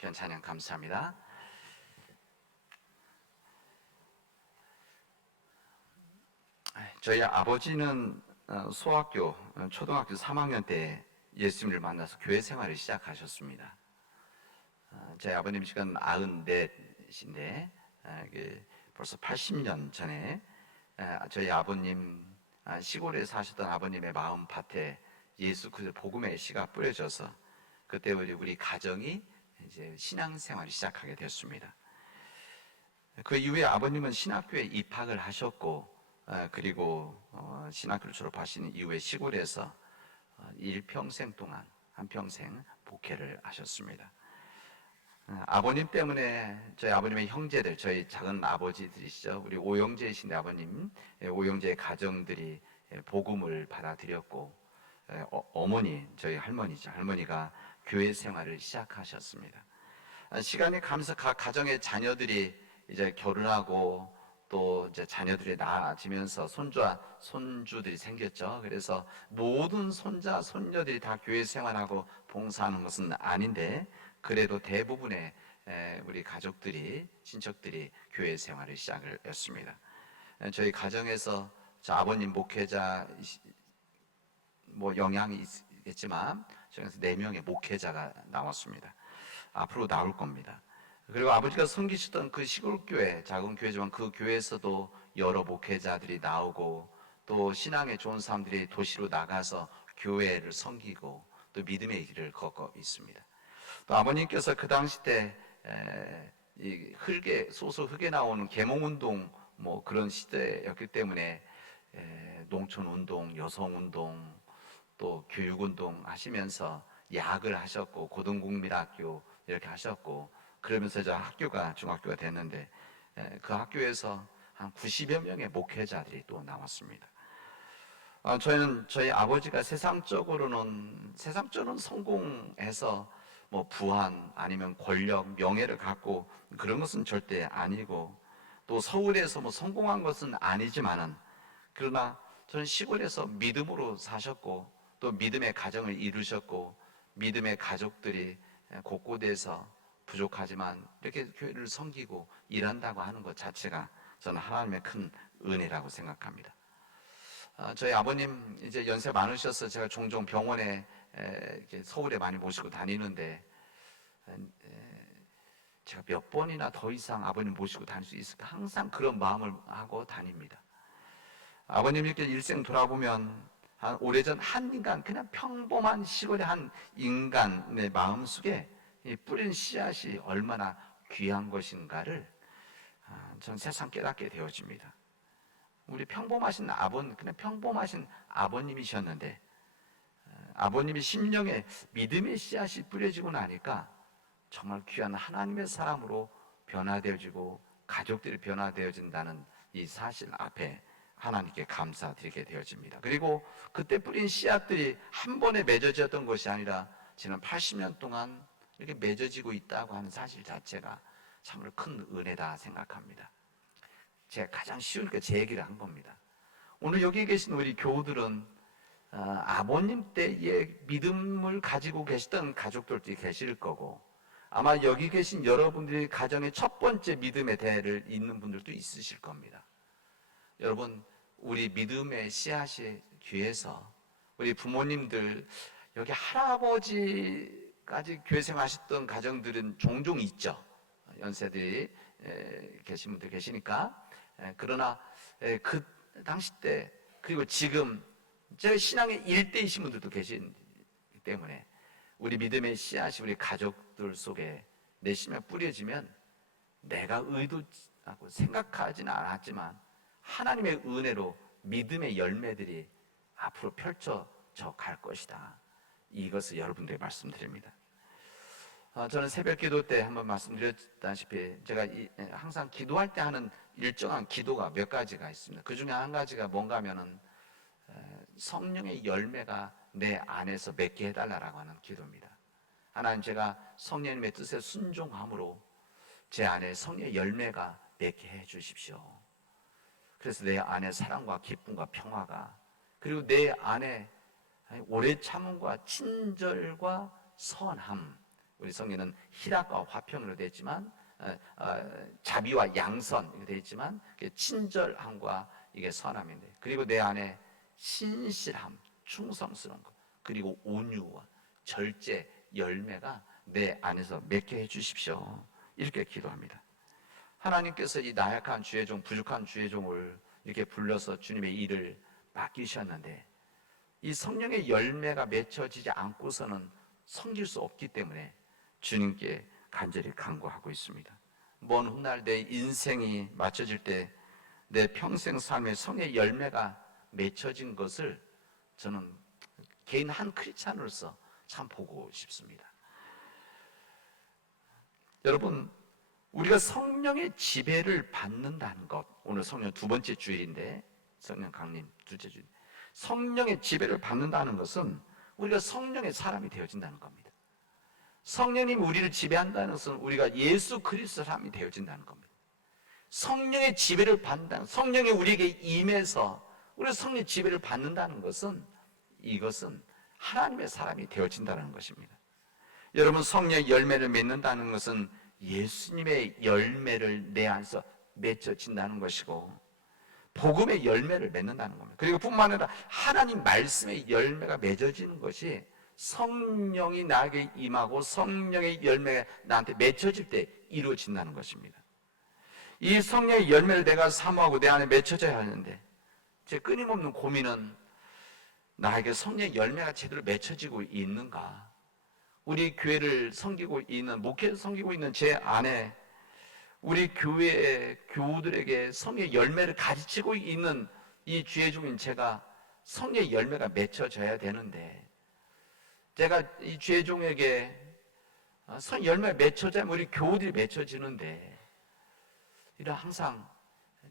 귀한 찬양 감사합니다. 저희 아버지는 소학교, 초등학교 3학년 때 예수님을 만나서 교회 생활을 시작하셨습니다. 저희 아버님 지금 94이신데 벌써 80년 전에 저희 아버님 시골에 사셨던 아버님의 마음밭에 예수 그리스도 복음의 씨가 뿌려져서 그때 우리 가정이 이제 신앙생활을 시작하게 됐습니다. 그 이후에 아버님은 신학교에 입학을 하셨고 그리고 신학교를 졸업하신 이후에 시골에서 일평생 동안 한평생 목회를 하셨습니다. 아버님 때문에 저희 아버님의 형제들, 저희 작은 아버지들이시죠. 우리 오영재이신데 아버님, 오영재의 가정들이 복음을 받아들였고 어머니, 저희 할머니죠. 할머니가 교회 생활을 시작하셨습니다. 시간이 가면서 각 가정의 자녀들이 이제 결혼하고 또 이제 자녀들이 낳아지면서 손주와 손주들이 생겼죠. 그래서 모든 손자, 손녀들이 다 교회 생활하고 봉사하는 것은 아닌데 그래도 대부분의 우리 가족들이, 친척들이 교회 생활을 시작을 했습니다. 저희 가정에서 저 아버님 목회자 영향이 있겠지만 저에서 4명의 목회자가 나왔습니다. 앞으로 나올 겁니다. 그리고 아버지가 섬기셨던 그 시골교회, 작은 교회지만 그 교회에서도 여러 목회자들이 나오고 또 신앙에 좋은 사람들이 도시로 나가서 교회를 섬기고 또 믿음의 길을 걷고 있습니다. 또 아버님께서 그 당시 때 이 소수 흙에 나오는 계몽운동 그런 시대였기 때문에 농촌운동, 여성운동 또 교육운동 하시면서 야학을 하셨고 고등국민학교 이렇게 하셨고 그러면서 저 학교가 중학교가 됐는데 그 학교에서 한 90여 명의 목회자들이 또 나왔습니다. 저희는 저희 아버지가 세상적으로는 성공해서 부한 아니면 권력, 명예를 갖고 그런 것은 절대 아니고 또 서울에서 성공한 것은 아니지만은 그러나 저는 시골에서 믿음으로 사셨고 또 믿음의 가정을 이루셨고 믿음의 가족들이 곳곳에서 부족하지만 이렇게 교회를 섬기고 일한다고 하는 것 자체가 저는 하나님의 큰 은혜라고 생각합니다. 저희 아버님 이제 연세 많으셔서 제가 종종 병원에 서울에 많이 모시고 다니는데 제가 몇 번이나 더 이상 아버님 모시고 다닐 수 있을까 항상 그런 마음을 하고 다닙니다. 아버님 이렇게 일생 돌아보면 한 오래전 한 인간, 그냥 평범한 시골의 한 인간의 마음속에 뿌린 씨앗이 얼마나 귀한 것인가를 전 세상 깨닫게 되어집니다. 우리 평범하신 그냥 평범하신 아버님이셨는데 아버님이 심령에 믿음의 씨앗이 뿌려지고 나니까 정말 귀한 하나님의 사람으로 변화되어지고 가족들이 변화되어진다는 이 사실 앞에 하나님께 감사드리게 되어집니다. 그리고 그때 뿌린 씨앗들이 한 번에 맺어졌던 것이 아니라 지난 80년 동안 이렇게 맺어지고 있다고 하는 사실 자체가 참으로 큰 은혜다 생각합니다. 제가 가장 쉬우니까 제 얘기를 한 겁니다. 오늘 여기 계신 우리 교우들은 아버님 때의 믿음을 가지고 계시던 가족들도 계실 거고 아마 여기 계신 여러분들이 가정의 첫 번째 믿음의 대를 잇는 분들도 있으실 겁니다. 여러분 우리 믿음의 씨앗이 귀해서 우리 부모님들 여기 할아버지까지 교회 생활하셨던 가정들은 종종 있죠. 연세들이 계신 분들 계시니까 그러나 그 당시 때 그리고 지금 제 신앙의 일대이신 분들도 계시기 때문에 우리 믿음의 씨앗이 우리 가족들 속에 내 심에 뿌려지면 내가 의도하고 생각하지는 않았지만 하나님의 은혜로 믿음의 열매들이 앞으로 펼쳐져 갈 것이다. 이것을 여러분들에게 말씀드립니다. 저는 새벽 기도 때 한번 말씀드렸다시피 제가 항상 기도할 때 하는 일정한 기도가 몇 가지가 있습니다. 그 중에 한 가지가 뭔가 하면은 성령의 열매가 내 안에서 맺게 해달라고 하는 기도입니다. 하나님 제가 성령님의 뜻에 순종함으로 제 안에 성령의 열매가 맺게 해주십시오. 그래서 내 안에 사랑과 기쁨과 평화가 그리고 내 안에 오래 참음과 친절과 선함 우리 성경은 희락과 화평으로 되어 있지만 자비와 양선 되어 있지만 친절함과 이게 선함인데, 그리고 내 안에 신실함, 충성스러운 것, 그리고 온유와 절제, 열매가 내 안에서 맺게 해주십시오. 이렇게 기도합니다. 하나님께서 이 나약한 주의 종, 부족한 주의 종을 이렇게 불러서 주님의 일을 맡기셨는데, 이 성령의 열매가 맺혀지지 않고서는 섬길 수 없기 때문에 주님께 간절히 간구하고 있습니다. 먼 훗날 내 인생이 맞춰질 때 내 평생 삶의 성의 열매가 맺혀진 것을 저는 개인 한 크리스찬으로서 참 보고 싶습니다. 여러분, 우리가 성령의 지배를 받는다는 것, 오늘 성령 두 번째 주일인데, 성령 강림 둘째 주일, 성령의 지배를 받는다는 것은 우리가 성령의 사람이 되어진다는 겁니다. 성령님이 우리를 지배한다는 것은 우리가 예수 그리스도 사람이 되어진다는 겁니다. 성령의 지배를 받는다는, 성령이 우리에게 임해서 우리가 성령의 지배를 받는다는 것은, 이것은 하나님의 사람이 되어진다는 것입니다. 여러분, 성령의 열매를 맺는다는 것은 예수님의 열매를 내 안에서 맺혀진다는 것이고, 복음의 열매를 맺는다는 겁니다. 그리고 뿐만 아니라 하나님 말씀의 열매가 맺어지는 것이, 성령이 나에게 임하고 성령의 열매가 나한테 맺혀질 때 이루어진다는 것입니다. 이 성령의 열매를 내가 사모하고 내 안에 맺혀져야 하는데, 제 끊임없는 고민은 나에게 성령의 열매가 제대로 맺혀지고 있는가? 우리 교회를 섬기고 있는, 목회를 섬기고 있는 제 안에 우리 교회의 교우들에게 성령의 열매를 가르치고 있는 이 주의 종인 제가 성령의 열매가 맺혀져야 되는데, 제가 이 주의 종에게 성령의 열매가 맺혀져야만 우리 교우들이 맺혀지는데, 이런 항상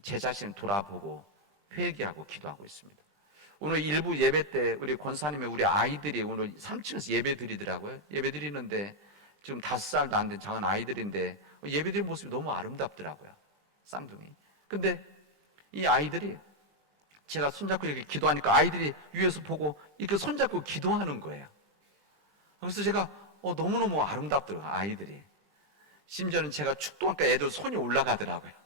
제 자신을 돌아보고 회개하고 기도하고 있습니다. 오늘 일부 예배 때 우리 권사님의 우리 아이들이 오늘 3층에서 예배 드리더라고요. 예배 드리는데 지금 5살도 안 된 작은 아이들인데 예배 드리는 모습이 너무 아름답더라고요. 쌍둥이. 근데 이 아이들이 제가 손잡고 이렇게 기도하니까 아이들이 위에서 보고 이렇게 손잡고 기도하는 거예요. 그래서 제가 너무너무 아름답더라고요, 아이들이. 심지어는 제가 축도하니까 애들 손이 올라가더라고요.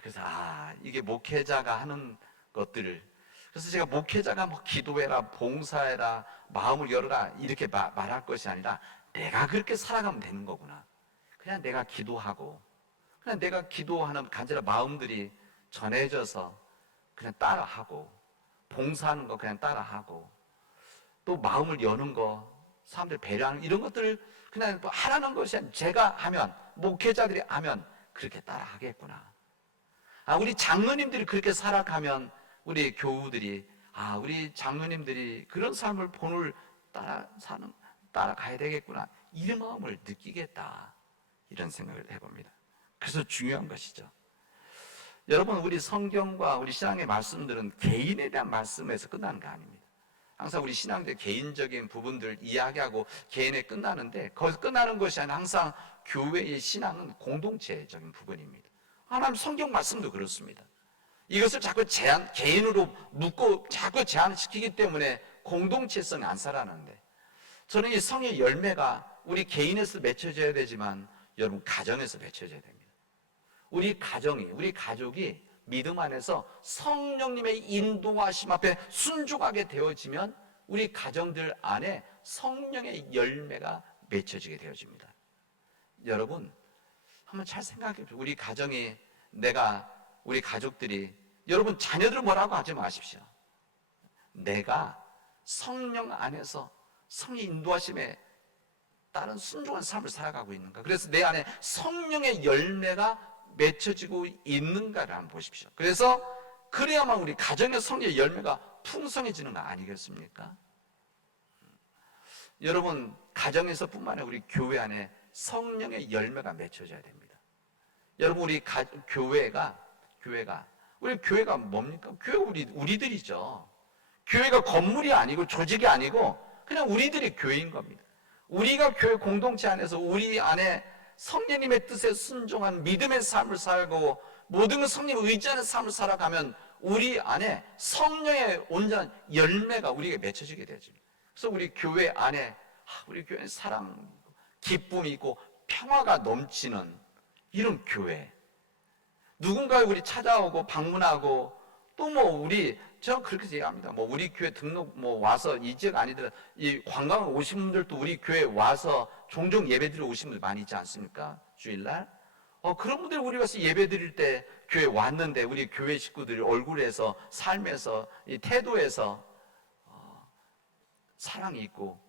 그래서 이게 목회자가 하는 것들을, 그래서 제가 목회자가 뭐 기도해라, 봉사해라, 마음을 열어라 이렇게 말할 것이 아니라 내가 그렇게 살아가면 되는 거구나. 그냥 내가 기도하고, 그냥 내가 기도하는 간절한 마음들이 전해져서 그냥 따라하고, 봉사하는 거 그냥 따라하고, 또 마음을 여는 거, 사람들 배려하는 이런 것들을 그냥 하라는 것이 아니라 제가 하면, 목회자들이 하면 그렇게 따라하겠구나. 우리 장로님들이 그렇게 살아가면 우리 교우들이 우리 장로님들이 그런 삶을 본을 따라가야 되겠구나, 이런 마음을 느끼겠다, 이런 생각을 해봅니다. 그래서 중요한 것이죠. 여러분, 우리 성경과 우리 신앙의 말씀들은 개인에 대한 말씀에서 끝나는 거 아닙니다. 항상 우리 신앙들 개인적인 부분들 이야기하고 개인에 끝나는데, 거기서 끝나는 것이 아니라 항상 교회의 신앙은 공동체적인 부분입니다. 하나님 성경 말씀도 그렇습니다. 이것을 자꾸 개인으로 묶고 자꾸 제한시키기 때문에 공동체성이 안 살아나는데, 저는 이 성의 열매가 우리 개인에서 맺혀져야 되지만 여러분 가정에서 맺혀져야 됩니다. 우리 가족이 믿음 안에서 성령님의 인도하심 앞에 순종하게 되어지면 우리 가정들 안에 성령의 열매가 맺혀지게 되어집니다. 여러분, 한번 잘 생각해 보세요. 우리 가정이, 우리 가족들이, 여러분 자녀들 뭐라고 하지 마십시오. 내가 성령 안에서 성의 인도하심에 따른 순종한 삶을 살아가고 있는가? 그래서 내 안에 성령의 열매가 맺혀지고 있는가를 한번 보십시오. 그래서 그래야만 우리 가정의 성령의 열매가 풍성해지는 거 아니겠습니까? 여러분, 가정에서 뿐만 아니라 우리 교회 안에 성령의 열매가 맺혀져야 됩니다. 여러분, 우리 교회가 뭡니까? 교회가 우리들이죠. 교회가 건물이 아니고 조직이 아니고 그냥 우리들이 교회인 겁니다. 우리가 교회 공동체 안에서 우리 안에 성령님의 뜻에 순종한 믿음의 삶을 살고 모든 것 성령을 의지하는 삶을 살아가면 우리 안에 성령의 온전한 열매가 우리에게 맺혀지게 되죠. 그래서 우리 교회 안에 우리 교회는 사랑, 기쁨이 있고 평화가 넘치는 이런 교회. 누군가 우리 찾아오고 방문하고 또 뭐 우리 저 그렇게 얘기합니다. 뭐 우리 교회 등록 뭐 와서 이 지역 아니더라 이 관광 오신 분들도 우리 교회 와서 종종 예배드리러 오신 분들 많이 있지 않습니까? 주일날. 그런 분들 우리 와서 예배 드릴 때 교회 왔는데 우리 교회 식구들이 얼굴에서 삶에서 이 태도에서 사랑이 있고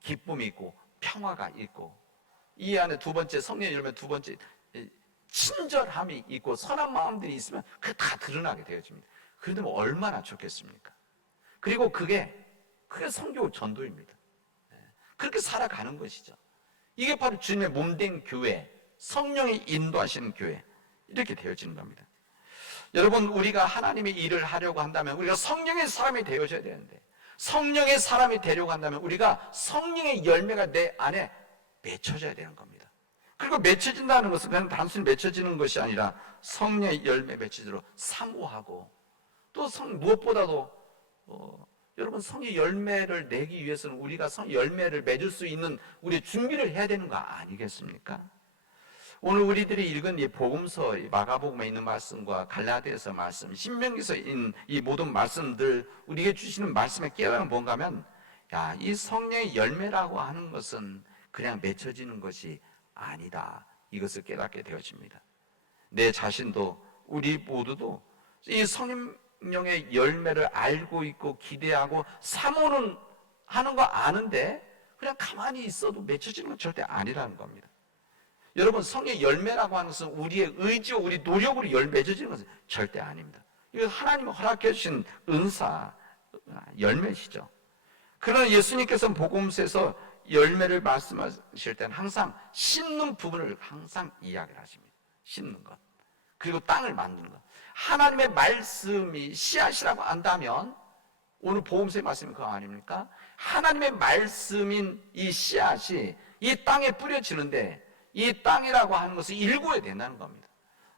기쁨이 있고 평화가 있고 이 안에 두 번째 성령의 열매 두 번째 친절함이 있고 선한 마음들이 있으면 그게 다 드러나게 되어집니다. 그런데 뭐 얼마나 좋겠습니까? 그리고 그게 선교 전도입니다. 그렇게 살아가는 것이죠. 이게 바로 주님의 몸된 교회, 성령이 인도하시는 교회 이렇게 되어지는 겁니다. 여러분 우리가 하나님의 일을 하려고 한다면 우리가 성령의 사람이 되어져야 되는데 성령의 사람이 되려고 한다면 우리가 성령의 열매가 내 안에 맺혀져야 되는 겁니다. 그리고 맺혀진다는 것은 그냥 단순히 맺혀지는 것이 아니라 성령의 열매 맺히도록 사모하고 또 무엇보다도 여러분 성의 열매를 내기 위해서는 우리가 성의 열매를 맺을 수 있는 우리 준비를 해야 되는 거 아니겠습니까? 오늘 우리들이 읽은 이 복음서, 마가복음에 있는 말씀과 갈라디아서 말씀, 신명기서 있는 이 모든 말씀들 우리에게 주시는 말씀의 깨달음은 뭔가 하면 이 성령의 열매라고 하는 것은 그냥 맺혀지는 것이 아니다. 이것을 깨닫게 되어집니다. 내 자신도 우리 모두도 이 성령의 열매를 알고 있고 기대하고 사모는 하는 거 아는데 그냥 가만히 있어도 맺혀지는 건 절대 아니라는 겁니다. 여러분 성령의 열매라고 하는 것은 우리의 의지와 우리 노력으로 맺어지는 것은 절대 아닙니다. 이거 하나님이 허락해 주신 은사, 열매시죠. 그러나 예수님께서는 복음서에서 열매를 말씀하실 때는 항상 심는 부분을 항상 이야기를 하십니다. 심는 것. 그리고 땅을 만드는 것. 하나님의 말씀이 씨앗이라고 한다면 오늘 복음서의 말씀이 그거 아닙니까? 하나님의 말씀인 이 씨앗이 이 땅에 뿌려지는데 이 땅이라고 하는 것을 일구어야 된다는 겁니다.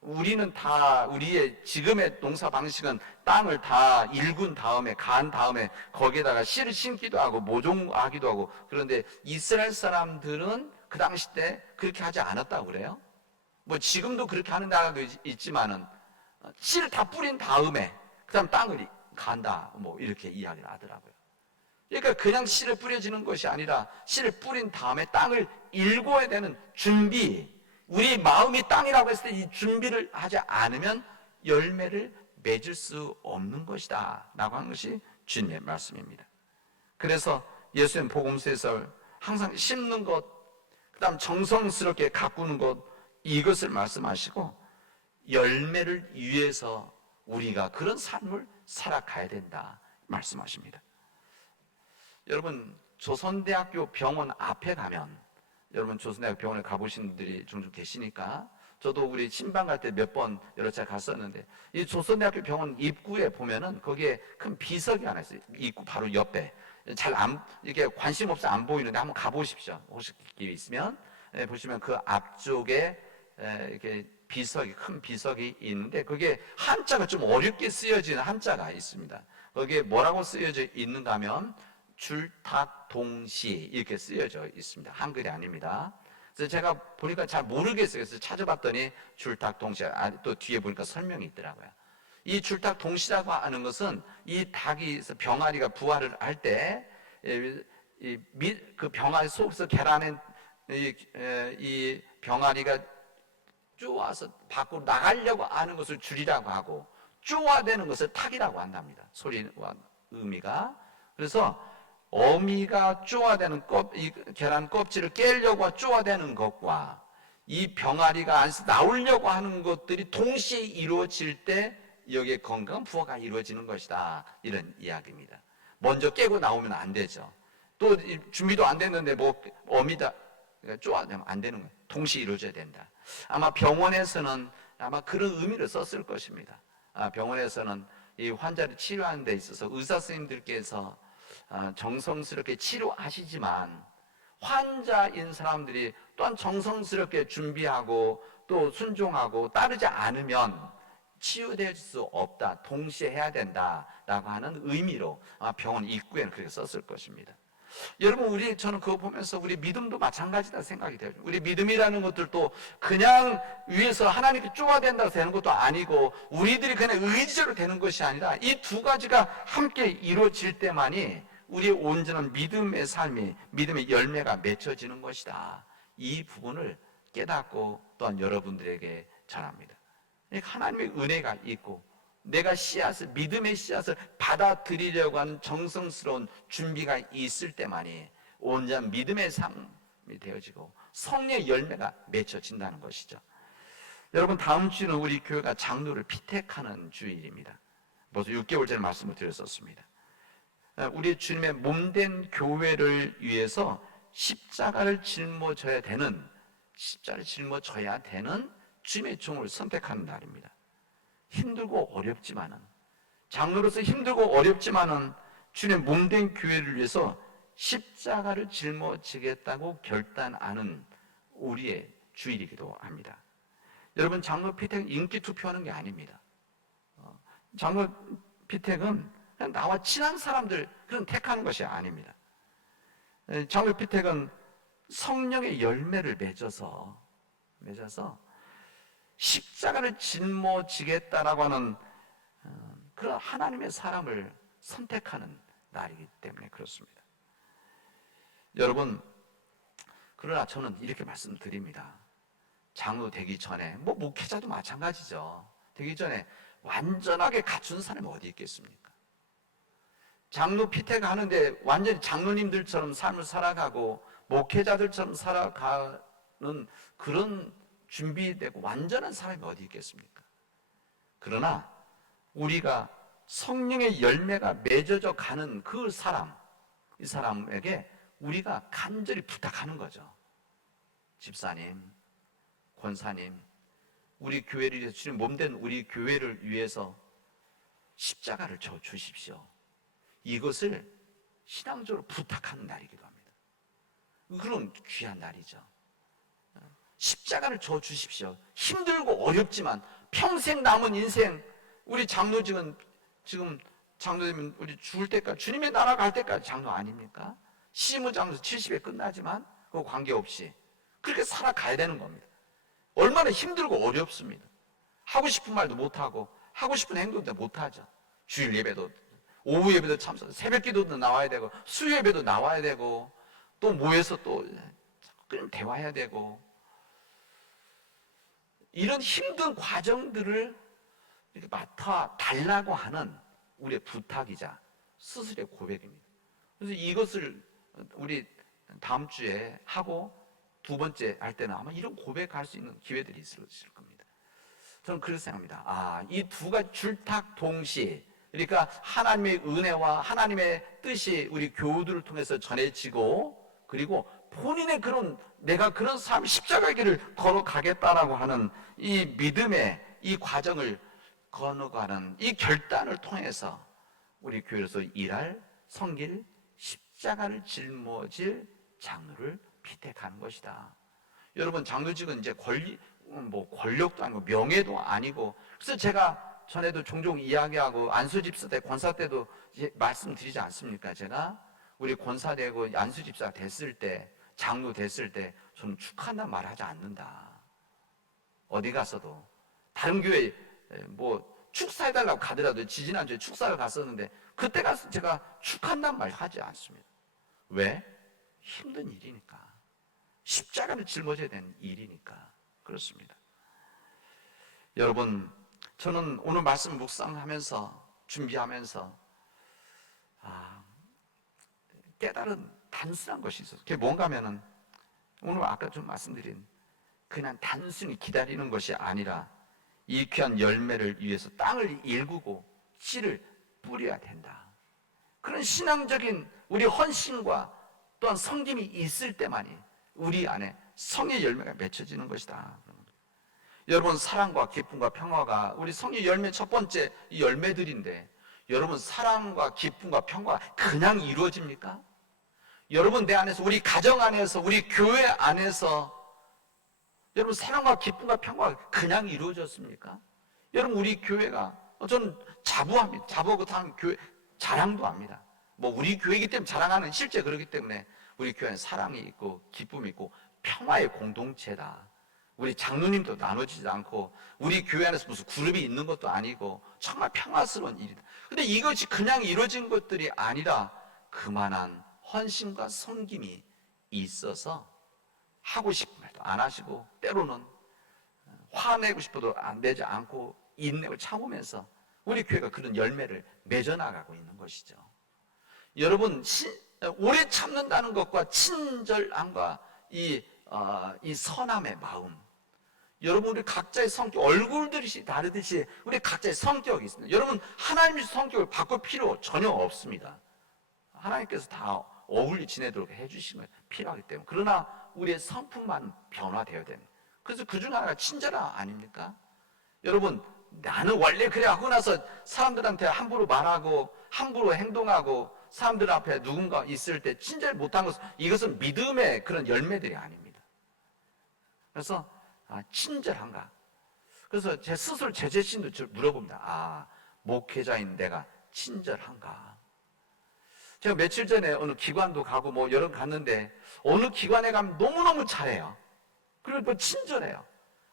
우리는 다 우리의 지금의 농사 방식은 땅을 다 일군 다음에 간 다음에 거기에다가 씨를 심기도 하고 모종하기도 하고 그런데 이스라엘 사람들은 그 당시 때 그렇게 하지 않았다고 그래요. 뭐 지금도 그렇게 하는 나라도 있지만은 씨를 다 뿌린 다음에 그다음 땅을 간다 뭐 이렇게 이야기를 하더라고요. 그러니까 그냥 씨를 뿌려지는 것이 아니라 씨를 뿌린 다음에 땅을 일궈야 되는 준비, 우리 마음이 땅이라고 했을 때 이 준비를 하지 않으면 열매를 맺을 수 없는 것이다 라고 하는 것이 주님의 말씀입니다. 그래서 예수님 복음서에서 항상 심는 것, 그 다음 정성스럽게 가꾸는 것 이것을 말씀하시고 열매를 위해서 우리가 그런 삶을 살아가야 된다 말씀하십니다. 여러분 조선대학교 병원 앞에 가면 여러분 조선대학교 병원에 가보신 분들이 종종 계시니까 저도 우리 신방 갈 때 몇 번 여러 차례 갔었는데 이 조선대학교 병원 입구에 보면은 거기에 큰 비석이 하나 있어요. 입구 바로 옆에 이게 관심 없어 안 보이는데 한번 가보십시오. 혹시 기회 있으면 보시면 그 앞쪽에 이렇게 큰 비석이 있는데 그게 한자가 좀 어렵게 쓰여진 한자가 있습니다. 거기에 뭐라고 쓰여져 있는가 하면 줄탁동시 이렇게 쓰여져 있습니다. 한글이 아닙니다. 그래서 제가 보니까 잘 모르겠어요. 그래서 찾아봤더니 줄탁동시 또 뒤에 보니까 설명이 있더라고요. 이 줄탁동시라고 하는 것은 이 닭이 병아리가 부화를 할 때 그 병아리 속에서 계란에 이 병아리가 쪼아서 밖으로 나가려고 하는 것을 줄이라고 하고 쪼아대는 것을 탁이라고 한답니다. 소리와 의미가. 그래서 어미가 쪼아대는 이 계란 껍질을 깨려고 쪼아대는 것과 이 병아리가 안에서 나오려고 하는 것들이 동시에 이루어질 때 여기에 건강한 부화가 이루어지는 것이다. 이런 이야기입니다. 먼저 깨고 나오면 안 되죠. 또 준비도 안 됐는데 뭐 어미다 쪼아대면 안 되는 거예요. 동시에 이루어져야 된다. 아마 병원에서는 아마 그런 의미를 썼을 것입니다. 병원에서는 이 환자를 치료하는 데 있어서 의사 선생님들께서 정성스럽게 치료하시지만 환자인 사람들이 또한 정성스럽게 준비하고 또 순종하고 따르지 않으면 치유될 수 없다. 동시에 해야 된다라고 하는 의미로 병원 입구에는 그렇게 썼을 것입니다. 여러분, 저는 그거 보면서 우리 믿음도 마찬가지다 생각이 돼요. 우리 믿음이라는 것들도 그냥 위에서 하나님께 쪼아댄다고 되는 것도 아니고, 우리들이 그냥 의지적으로 되는 것이 아니라 이 두 가지가 함께 이루어질 때만이 우리의 온전한 믿음의 삶이, 믿음의 열매가 맺혀지는 것이다. 이 부분을 깨닫고 또한 여러분들에게 전합니다. 그러니까 하나님의 은혜가 있고, 내가 믿음의 씨앗을 받아들이려고 하는 정성스러운 준비가 있을 때만이 온전한 믿음의 삶이 되어지고 성령의 열매가 맺혀진다는 것이죠. 여러분, 다음 주는 우리 교회가 장로를 피택하는 주일입니다. 벌써 6개월 전에 말씀을 드렸었습니다. 우리 주님의 몸된 교회를 위해서 십자가를 짊어져야 되는 주님의 종을 선택하는 날입니다. 힘들고 어렵지만은, 장로로서 힘들고 어렵지만은 주님의 몸된 교회를 위해서 십자가를 짊어지겠다고 결단하는 우리의 주일이기도 합니다. 여러분, 장로 피택은 인기 투표하는 게 아닙니다. 장로 피택은 그냥 나와 친한 사람들 그런 택하는 것이 아닙니다. 장로 피택은 성령의 열매를 맺어서 십자가를 짊어지겠다라고 하는 그런 하나님의 사람을 선택하는 날이기 때문에 그렇습니다. 여러분, 그러나 저는 이렇게 말씀드립니다. 장로 되기 전에, 목회자도 마찬가지죠. 되기 전에 완전하게 갖춘 사람이 어디 있겠습니까? 장로 피택하는데 완전히 장로님들처럼 삶을 살아가고 목회자들처럼 살아가는 그런 준비되고 완전한 사람이 어디 있겠습니까? 그러나 우리가 성령의 열매가 맺어져 가는 그 사람, 이 사람에게 우리가 간절히 부탁하는 거죠. 집사님, 권사님, 우리 교회를 위해서, 주님 몸된 우리 교회를 위해서 십자가를 져 주십시오. 이것을 신앙적으로 부탁하는 날이기도 합니다. 그런 귀한 날이죠. 십자가를 져 주십시오. 힘들고 어렵지만 평생 남은 인생, 우리 장로직은 지금 장로되면 우리 죽을 때까지, 주님의 나라 갈 때까지 장로 아닙니까? 시무장로 70에 끝나지만 그거 관계없이 그렇게 살아가야 되는 겁니다. 얼마나 힘들고 어렵습니다. 하고 싶은 말도 못하고 하고 싶은 행동도 못하죠. 주일 예배도, 오후 예배도 참석, 새벽 기도도 나와야 되고 수요 예배도 나와야 되고 또 모여서 또 그냥 대화해야 되고, 이런 힘든 과정들을 이렇게 맡아 달라고 하는 우리의 부탁이자 스스로의 고백입니다. 그래서 이것을 우리 다음 주에 하고 두 번째 할 때는 아마 이런 고백할 수 있는 기회들이 있을 겁니다. 저는 그렇게 생각합니다. 이 두 가지 줄탁 동시에, 그러니까 하나님의 은혜와 하나님의 뜻이 우리 교우들을 통해서 전해지고, 그리고 본인의 내가 그런 삶, 십자가의 길을 걸어가겠다라고 하는 이 믿음의 이 과정을 건너가는 이 결단을 통해서 우리 교회에서 일할, 섬길, 십자가를 짊어질 장로를 피택하는 것이다. 여러분, 장로직은 이제 권력도 아니고 명예도 아니고, 그래서 제가 전에도 종종 이야기하고 안수집사 때, 권사 때도 말씀드리지 않습니까? 제가 우리 권사 되고 안수집사 됐을 때, 장로 됐을 때 저는 축하한다는 말 하지 않는다. 어디 가서도 다른 교회 축사해달라고 가더라도, 지지난주에 축사를 갔었는데 그때 가서 제가 축하한다는 말 하지 않습니다. 왜? 힘든 일이니까. 십자가를 짊어져야 되는 일이니까 그렇습니다. 여러분, 저는 오늘 말씀 묵상하면서, 준비하면서 깨달은 단순한 것이 있어서, 그게 뭔가 하면은 오늘 아까 좀 말씀드린 그냥 단순히 기다리는 것이 아니라 이 귀한 열매를 위해서 땅을 일구고 씨를 뿌려야 된다. 그런 신앙적인 우리 헌신과 또한 섬김이 있을 때만이 우리 안에 성의 열매가 맺혀지는 것이다. 여러분, 사랑과 기쁨과 평화가 우리 성의 열매 첫 번째 열매들인데, 여러분, 사랑과 기쁨과 평화가 그냥 이루어집니까? 여러분, 내 안에서, 우리 가정 안에서, 우리 교회 안에서 여러분, 사랑과 기쁨과 평화가 그냥 이루어졌습니까? 여러분, 우리 교회가, 저는 자부합니다. 자부하고 다음 교회 자랑도 합니다. 뭐 우리 교회이기 때문에 자랑하는, 실제 그렇기 때문에 우리 교회는 사랑이 있고 기쁨이 있고 평화의 공동체다. 우리 장로님도 나눠지지 않고 우리 교회 안에서 무슨 그룹이 있는 것도 아니고 정말 평화스러운 일이다. 근데 이것이 그냥 이루어진 것들이 아니라 그만한 헌신과 섬김이 있어서 하고 싶은 말도 안 하시고 때로는 화내고 싶어도 안 되지 않고 인내를 참으면서 우리 교회가 그런 열매를 맺어나가고 있는 것이죠. 여러분, 오래 참는다는 것과 친절함과 이 선함의 마음, 여러분 우리 각자의 성격, 얼굴들이 다르듯이 우리 각자의 성격이 있습니다. 여러분 하나님의 성격을 바꿀 필요 전혀 없습니다. 하나님께서 다 어울리 지내도록 해주시면 필요하기 때문에. 그러나 우리의 성품만 변화되어야 됩니다. 그래서 그 중 하나가 친절함 아닙니까? 여러분, 나는 원래 그래 하고 나서 사람들한테 함부로 말하고 함부로 행동하고 사람들 앞에 누군가 있을 때 친절 못한 것은, 이것은 믿음의 그런 열매들이 아닙니다. 그래서 친절한가? 그래서 제 스스로 제 자신도 물어봅니다. 목회자인 내가 친절한가? 제가 며칠 전에 어느 기관도 가고 뭐 여러 갔는데 어느 기관에 가면 너무너무 잘해요. 그리고 또 친절해요.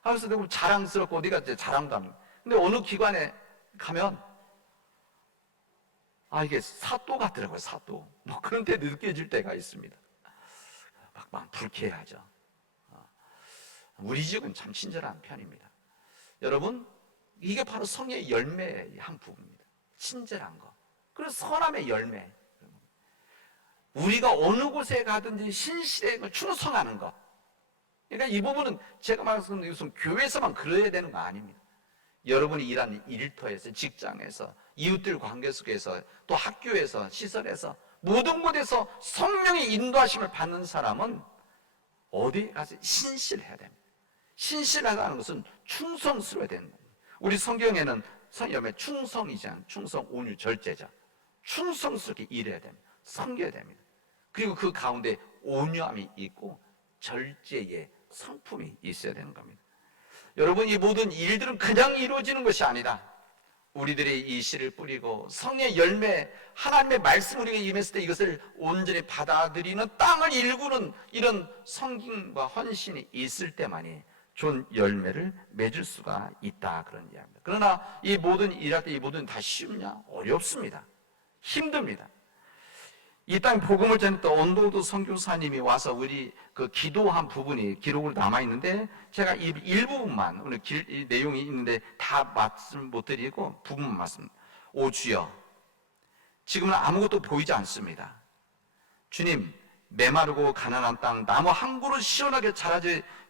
그래서 너무 자랑스럽고 어디가 이제 자랑감. 근데 어느 기관에 가면 이게 사또 같더라고요. 사또. 뭐 그런 데 느껴질 때가 있습니다. 막 불쾌하죠. 우리 집은 참 친절한 편입니다. 여러분, 이게 바로 성의 열매의 한 부분입니다. 친절한 거. 그리고 선함의 열매. 우리가 어느 곳에 가든지 신실에 충성하는 것. 그러니까 이 부분은 제가 말씀드린 이것은 교회에서만 그래야 되는 거 아닙니다. 여러분이 일하는 일터에서, 직장에서, 이웃들 관계 속에서, 또 학교에서, 시설에서, 모든 곳에서 성령의 인도하심을 받는 사람은 어디에 가서 신실해야 됩니다. 신실하다는 것은 충성스러워야 되는 겁니다. 우리 성경에는 성경에 충성이지 않은 충성, 온유, 절제자, 충성스럽게 일해야 됩니다. 섬겨야 됩니다. 그리고 그 가운데 온유함이 있고 절제의 성품이 있어야 되는 겁니다. 여러분, 이 모든 일들은 그냥 이루어지는 것이 아니라 우리들의 이 씨를 뿌리고 성의 열매, 하나님의 말씀 우리에게 임했을 때 이것을 온전히 받아들이는 땅을 일구는 이런 성김과 헌신이 있을 때만이 좋은 열매를 맺을 수가 있다, 그런 이야기입니다. 그러나 이 모든 일할 때 이 모든 다 쉽냐? 어렵습니다. 힘듭니다. 이 땅에 복음을 전했던 언도도 선교사님이 와서 우리 그 기도한 부분이 기록으로 남아 있는데, 제가 이 일부분만, 오늘 이 내용이 있는데 다 말씀 못 드리고 부분만 말씀. 오 주여, 지금은 아무것도 보이지 않습니다. 주님, 메마르고 가난한 땅, 나무 한 그루 시원하게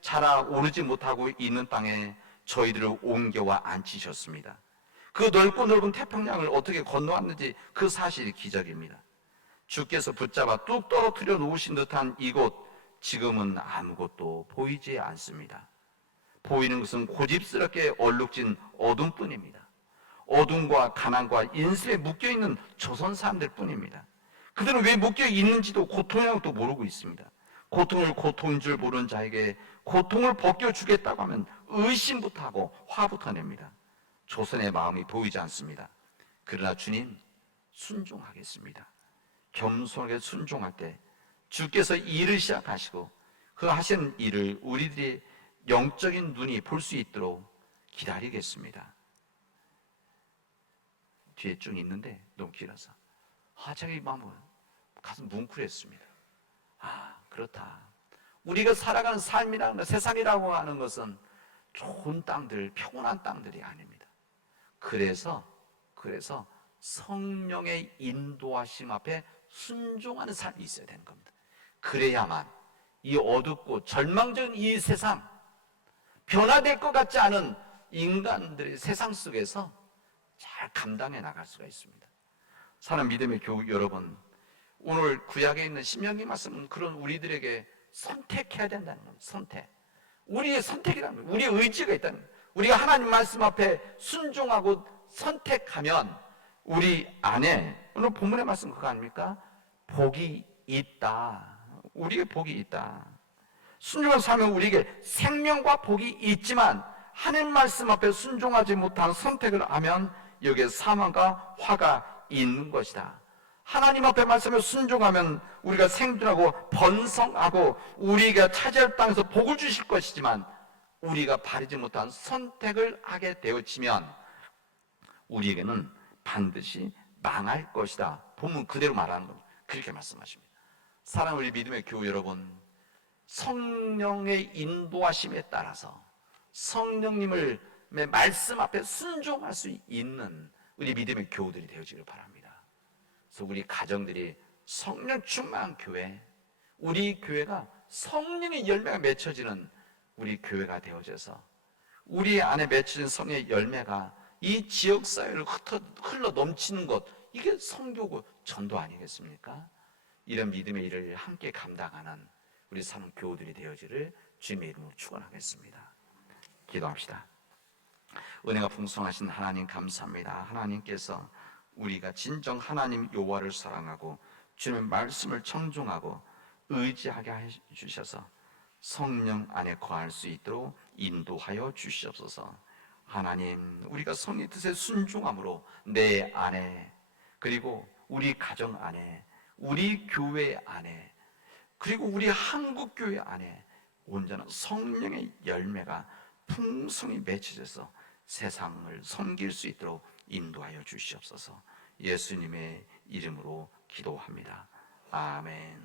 자라오르지 못하고 있는 땅에 저희들을 옮겨와 앉히셨습니다. 그 넓고 넓은 태평양을 어떻게 건너왔는지 그 사실이 기적입니다. 주께서 붙잡아 뚝 떨어뜨려 놓으신 듯한 이곳, 지금은 아무것도 보이지 않습니다. 보이는 것은 고집스럽게 얼룩진 어둠뿐입니다. 어둠과 가난과 인습에 묶여있는 조선 사람들 뿐입니다. 그들은 왜 묶여있는지도 고통이라고도 모르고 있습니다. 고통을 고통인 줄 모르는 자에게 고통을 벗겨주겠다고 하면 의심부터 하고 화부터 냅니다. 조선의 마음이 보이지 않습니다. 그러나 주님, 순종하겠습니다. 겸손하게 순종할 때 주께서 일을 시작하시고 그 하시는 일을 우리들의 영적인 눈이 볼 수 있도록 기다리겠습니다. 뒤에 쭉 있는데 너무 길어서 자기 마음은 가슴 뭉클했습니다. 그렇다. 우리가 살아가는 삶이라는 것, 세상이라고 하는 것은 좋은 땅들, 평온한 땅들이 아닙니다. 그래서 성령의 인도하심 앞에 순종하는 삶이 있어야 되는 겁니다. 그래야만 이 어둡고 절망적인 이 세상, 변화될 것 같지 않은 인간들의 세상 속에서 잘 감당해 나갈 수가 있습니다. 사는 믿음의 교육 여러분, 오늘 구약에 있는 신명기 말씀은 그런 우리들에게 선택해야 된다는 겁니다. 선택. 우리의 선택이라는 겁니다. 우리의 의지가 있다는 겁니다. 우리가 하나님 말씀 앞에 순종하고 선택하면 우리 안에, 오늘 본문의 말씀 그거 아닙니까? 복이 있다. 우리에게 복이 있다. 순종을 사면 우리에게 생명과 복이 있지만 하나님 말씀 앞에 순종하지 못한 선택을 하면 여기에 사망과 화가 있는 것이다. 하나님 앞에 말씀에 순종하면 우리가 생존하고 번성하고 우리가 차지할 땅에서 복을 주실 것이지만, 우리가 바르지 못한 선택을 하게 되어지면 우리에게는 반드시 망할 것이다. 본문 그대로 말하는 겁니다. 그렇게 말씀하십니다. 사랑하는 우리 믿음의 교우 여러분, 성령의 인도하심에 따라서 성령님의 말씀 앞에 순종할 수 있는 우리 믿음의 교우들이 되어지길 바랍니다. 그래서 우리 가정들이 성령 충만한 교회, 우리 교회가 성령의 열매가 맺혀지는 우리 교회가 되어져서 우리 안에 맺혀진 성령의 열매가 이 지역사회를 흘러 넘치는 것, 이게 선교고 전도 아니겠습니까? 이런 믿음의 일을 함께 감당하는 우리 사는 교우들이 되어지를 주님의 이름으로 축원하겠습니다. 기도합시다. 은혜가 풍성하신 하나님 감사합니다. 하나님께서 우리가 진정 하나님 여호와를 사랑하고 주님의 말씀을 청종하고 의지하게 해주셔서 성령 안에 거할 수 있도록 인도하여 주시옵소서. 하나님, 우리가 성령의 뜻에 순종함으로 내 안에, 그리고 우리 가정 안에, 우리 교회 안에, 그리고 우리 한국교회 안에 온전한 성령의 열매가 풍성히 맺혀져서 세상을 섬길 수 있도록 인도하여 주시옵소서. 예수님의 이름으로 기도합니다. 아멘.